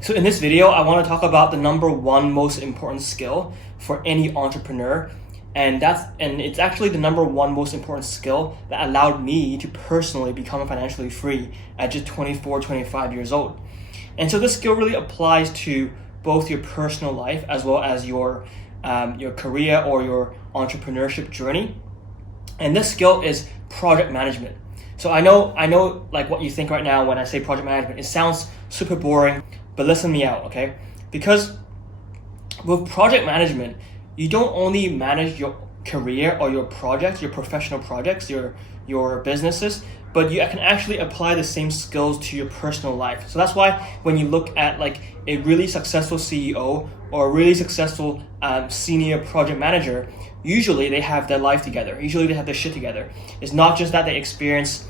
So in this video, I want to talk about the number one most important skill for any entrepreneur. And it's actually the number one most important skill that allowed me to personally become financially free at just 24, 25 years old. And so this skill really applies to both your personal life as well as your career or your entrepreneurship journey. And this skill is project management. So I know like what you think right now when I say project management. It sounds super boring, but listen me out, okay? Because with project management, you don't only manage your career or your projects, your professional projects, your businesses, but you can actually apply the same skills to your personal life. So that's why when you look at like a really successful CEO or a really successful senior project manager, usually they have their life together. Usually they have their shit together. It's not just that they experience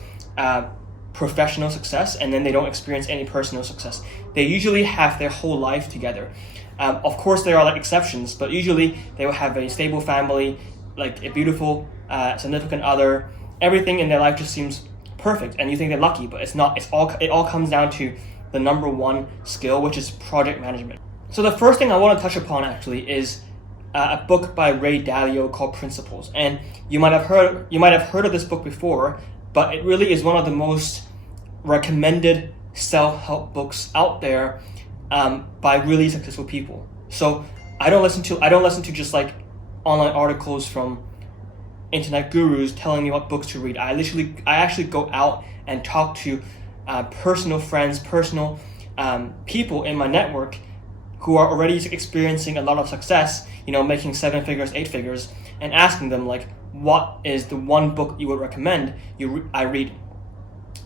professional success and then they don't experience any personal success. They usually have their whole life together. Of course, there are like exceptions, but usually they will have a stable family, like a beautiful significant other. Everything in their life just seems perfect, and you think they're lucky, but it's not. It all comes down to the number one skill, which is project management. So the first thing I want to touch upon actually is a book by Ray Dalio called Principles, and you might have heard of this book before, but it really is one of the most recommended self-help books out there by really successful people. So I don't listen to just like online articles from internet gurus telling me what books to read. I actually go out and talk to personal friends, personal people in my network who are already experiencing a lot of success, making 7 figures, 8 figures, and asking them like, what is the one book you would recommend I read?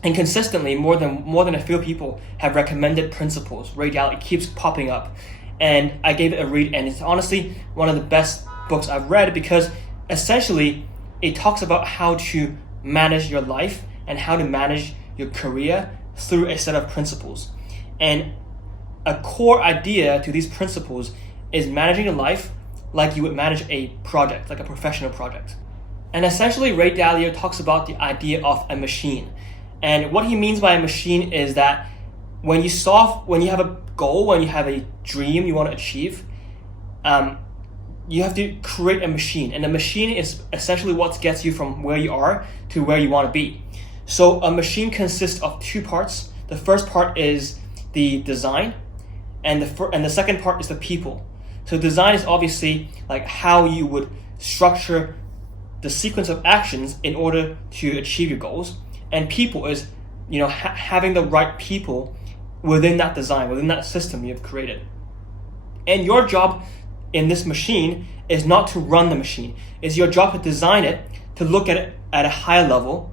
And consistently, more than a few people have recommended Principles. Ray Dalio, it keeps popping up, and I gave it a read, and it's honestly one of the best books I've read because essentially it talks about how to manage your life and how to manage your career through a set of principles. And a core idea to these principles is managing your life like you would manage a project, like a professional project. And essentially, Ray Dalio talks about the idea of a machine. And what he means by a machine is that when you have a goal, when you have a dream you want to achieve, you have to create a machine. And a machine is essentially what gets you from where you are to where you want to be. So a machine consists of 2 parts. The first part is the design, and the second part is the people. So design is obviously like how you would structure the sequence of actions in order to achieve your goals. And people is, having the right people within that design, within that system you've created. And your job in this machine is not to run the machine. It's your job to design it, to look at it at a high level,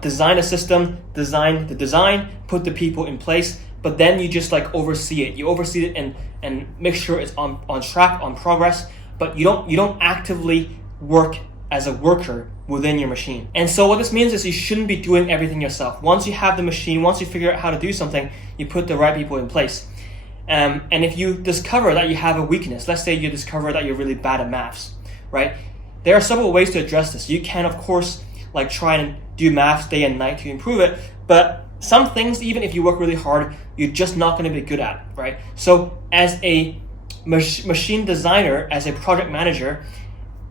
design a system, design the design, put the people in place, but then you just like oversee it. You oversee it and make sure it's on track, on progress, but you don't actively work as a worker within your machine. And so what this means is you shouldn't be doing everything yourself. Once you have the machine, once you figure out how to do something, you put the right people in place. And if you discover that you have a weakness, let's say you discover that you're really bad at maths, right? There are several ways to address this. You can, of course, like try and do maths day and night to improve it, but some things, even if you work really hard, you're just not going to be good at, right? So as a machine designer, as a project manager,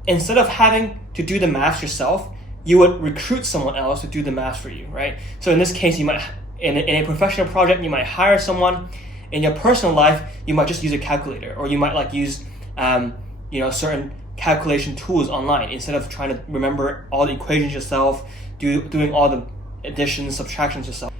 instead of having to do the maths yourself, you would recruit someone else to do the maths for you, right? So in this case, you might, in a professional project, you might hire someone. In your personal life, you might just use a calculator, or you might like use, certain calculation tools online instead of trying to remember all the equations yourself, doing all the additions, subtractions yourself.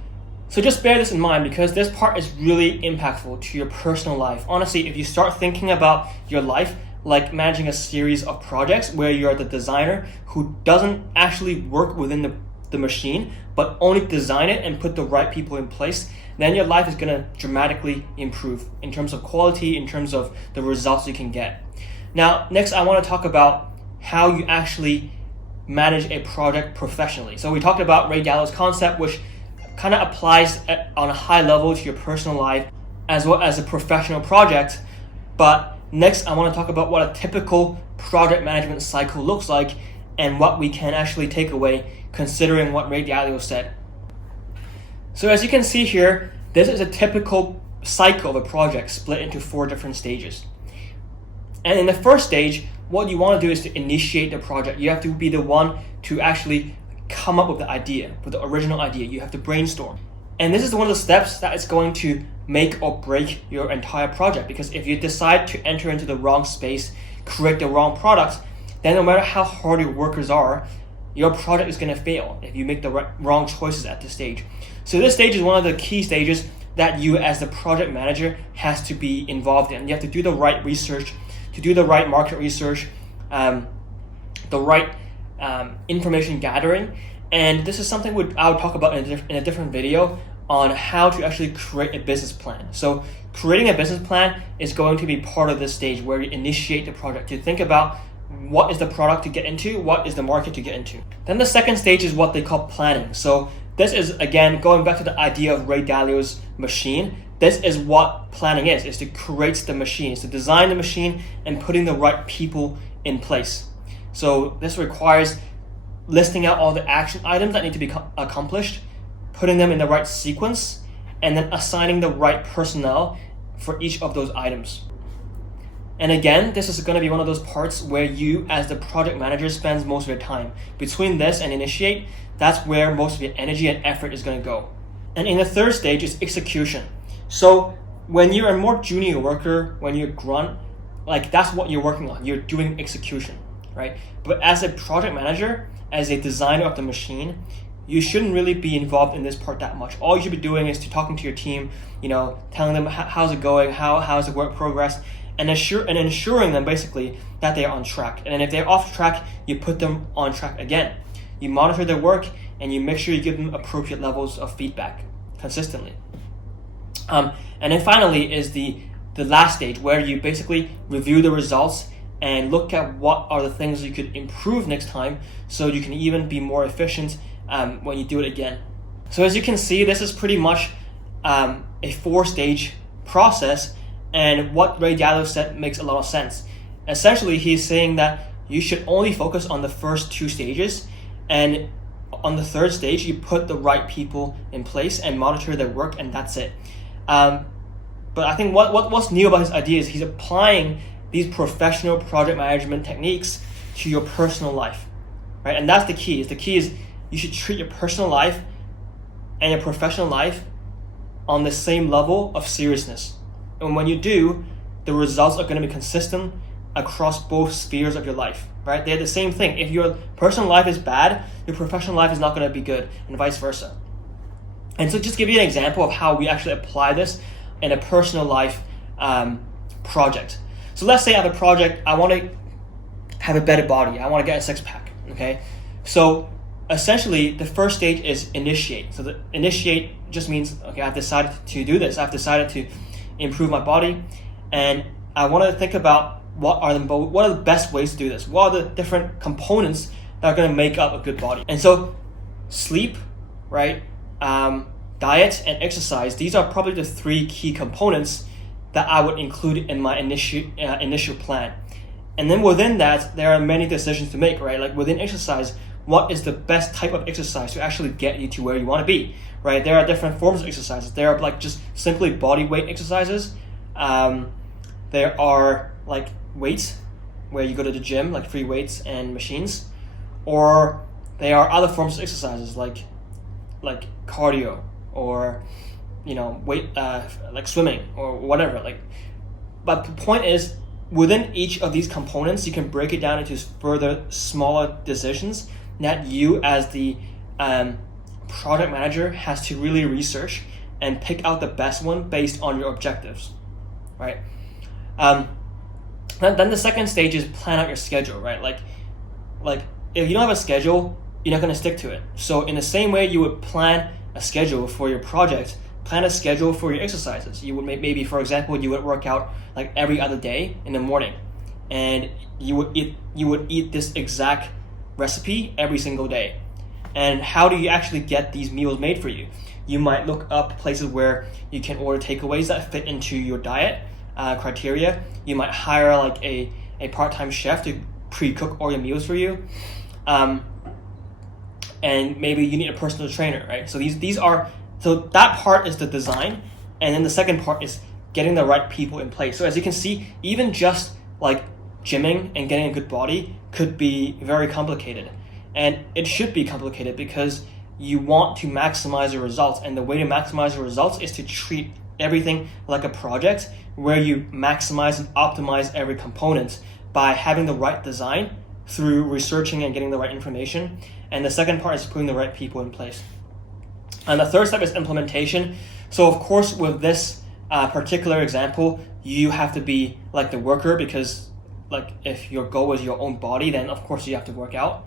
So just bear this in mind because this part is really impactful to your personal life. Honestly, if you start thinking about your life like managing a series of projects where you're the designer who doesn't actually work within the machine, but only design it and put the right people in place, then your life is going to dramatically improve in terms of quality, in terms of the results you can get. Now, next I want to talk about how you actually manage a project professionally. So we talked about Ray Dalio's concept, which kind of applies on a high level to your personal life as well as a professional project. But next, I want to talk about what a typical project management cycle looks like and what we can actually take away considering what Ray Dalio said. So as you can see here, This is a typical cycle of a project split into 4 different stages. And in the first stage, what you want to do is to initiate the project. You have to be the one to actually come up with the idea, with the original idea. You have to brainstorm. And this is one of the steps that is going to make or break your entire project, because if you decide to enter into the wrong space, create the wrong product, then no matter how hard your workers are, your project is going to fail if you make the wrong choices at this stage. So this stage is one of the key stages that you as the project manager has to be involved in. You have to do the right research, to do the right market research, the right information gathering. And this is something I would talk about in a different video on how to actually create a business plan. So creating a business plan is going to be part of this stage where you initiate the project. You think about what is the product to get into, what is the market to get into. Then the second stage is what they call planning. So this is, again, going back to the idea of Ray Dalio's machine. This is what planning is to create the machine, is to design the machine and putting the right people in place. So this requires listing out all the action items that need to be accomplished, putting them in the right sequence, and then assigning the right personnel for each of those items. And again, this is going to be one of those parts where you as the project manager spends most of your time. Between this and initiate, that's where most of your energy and effort is going to go. And in the third stage is execution. So when you're a more junior worker, when you're grunt, like that's what you're working on. You're doing execution, right? But as a project manager, as a designer of the machine, you shouldn't really be involved in this part that much. All you should be doing is talking to your team, telling them how's it going, how's the work progress, and ensuring them basically that they are on track. And then if they're off track, you put them on track again. You monitor their work and you make sure you give them appropriate levels of feedback consistently. And then finally is the last stage where you basically review the results and look at what are the things you could improve next time so you can even be more efficient when you do it again. So as you can see, this is pretty much a 4-stage process, and what Ray Dalio said makes a lot of sense. Essentially, he's saying that you should only focus on the first 2 stages, and on the third stage, you put the right people in place and monitor their work, and that's it. But I think what's new about his idea is he's applying these professional project management techniques to your personal life, right? And that's the key. The key is you should treat your personal life and your professional life on the same level of seriousness. And when you do, the results are going to be consistent across both spheres of your life, right? They're the same thing. If your personal life is bad, your professional life is not going to be good, and vice versa. And so just give you an example of how we actually apply this in a personal life project. So let's say I have a project, I want to have a better body, I want to get a 6-pack, okay? So essentially, the first stage is initiate. So the initiate just means, okay, I've decided to do this. I've decided to improve my body, and I want to think about what are the best ways to do this? What are the different components that are going to make up a good body? And so sleep, right? Diet and exercise, these are probably the 3 key components that I would include in my initial plan. And then within that, there are many decisions to make, right? Like within exercise, what is the best type of exercise to actually get you to where you want to be, right? There are different forms of exercises. There are like just simply body weight exercises. There are like weights where you go to the gym, like free weights and machines, or there are other forms of exercises like cardio or weight like swimming or whatever. But the point is, within each of these components, you can break it down into further smaller decisions that you as the product manager has to really research and pick out the best one based on your objectives, right? Then the second stage is plan out your schedule, right? Like if you don't have a schedule, you're not going to stick to it. So in the same way you would plan a schedule for your project, plan a schedule for your exercises. You would maybe, for example, you would work out like every other day in the morning, and you would eat this exact recipe every single day. And how do you actually get these meals made for you? You might look up places where you can order takeaways that fit into your diet criteria. You might hire like a part-time chef to pre-cook all your meals for you. And maybe you need a personal trainer, right? So these are So that part is the design, and then the second part is getting the right people in place. So as you can see, even just like gymming and getting a good body could be very complicated. And it should be complicated because you want to maximize your results. And the way to maximize your results is to treat everything like a project where you maximize and optimize every component by having the right design through researching and getting the right information. And the second part is putting the right people in place. And the third step is implementation. So of course, with this particular example, you have to be like the worker, because like if your goal is your own body, then of course you have to work out.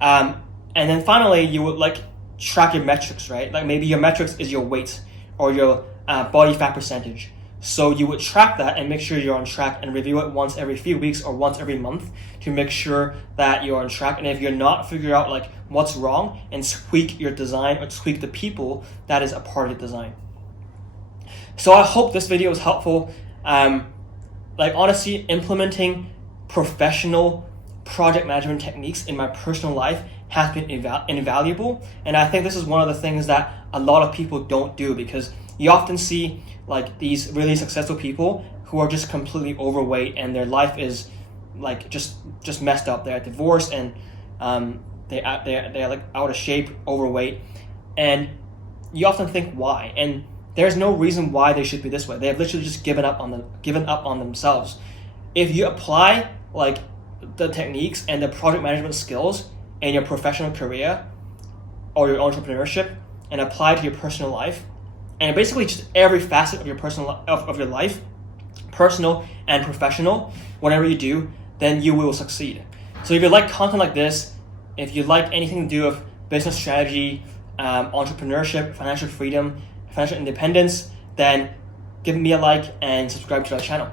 And then finally, you would like track your metrics, right? Like maybe your metrics is your weight or your body fat percentage. So you would track that and make sure you're on track and review it once every few weeks or once every month to make sure that you're on track. And if you're not, figure out like what's wrong and tweak your design or tweak the people that is a part of the design. So I hope this video was helpful. Like honestly, implementing professional project management techniques in my personal life has been invaluable. And I think this is one of the things that a lot of people don't do, because you often see like these really successful people who are just completely overweight and their life is like just messed up. They're divorced and they're like out of shape, overweight, and you often think why? And there's no reason why they should be this way. They have literally just given up on themselves. If you apply like the techniques and the project management skills in your professional career or your entrepreneurship and apply it to your personal life, and basically just every facet of your of your life, personal and professional, whatever you do, then you will succeed. So if you like content like this, if you like anything to do with business strategy, entrepreneurship, financial freedom, financial independence, then give me a like and subscribe to our channel.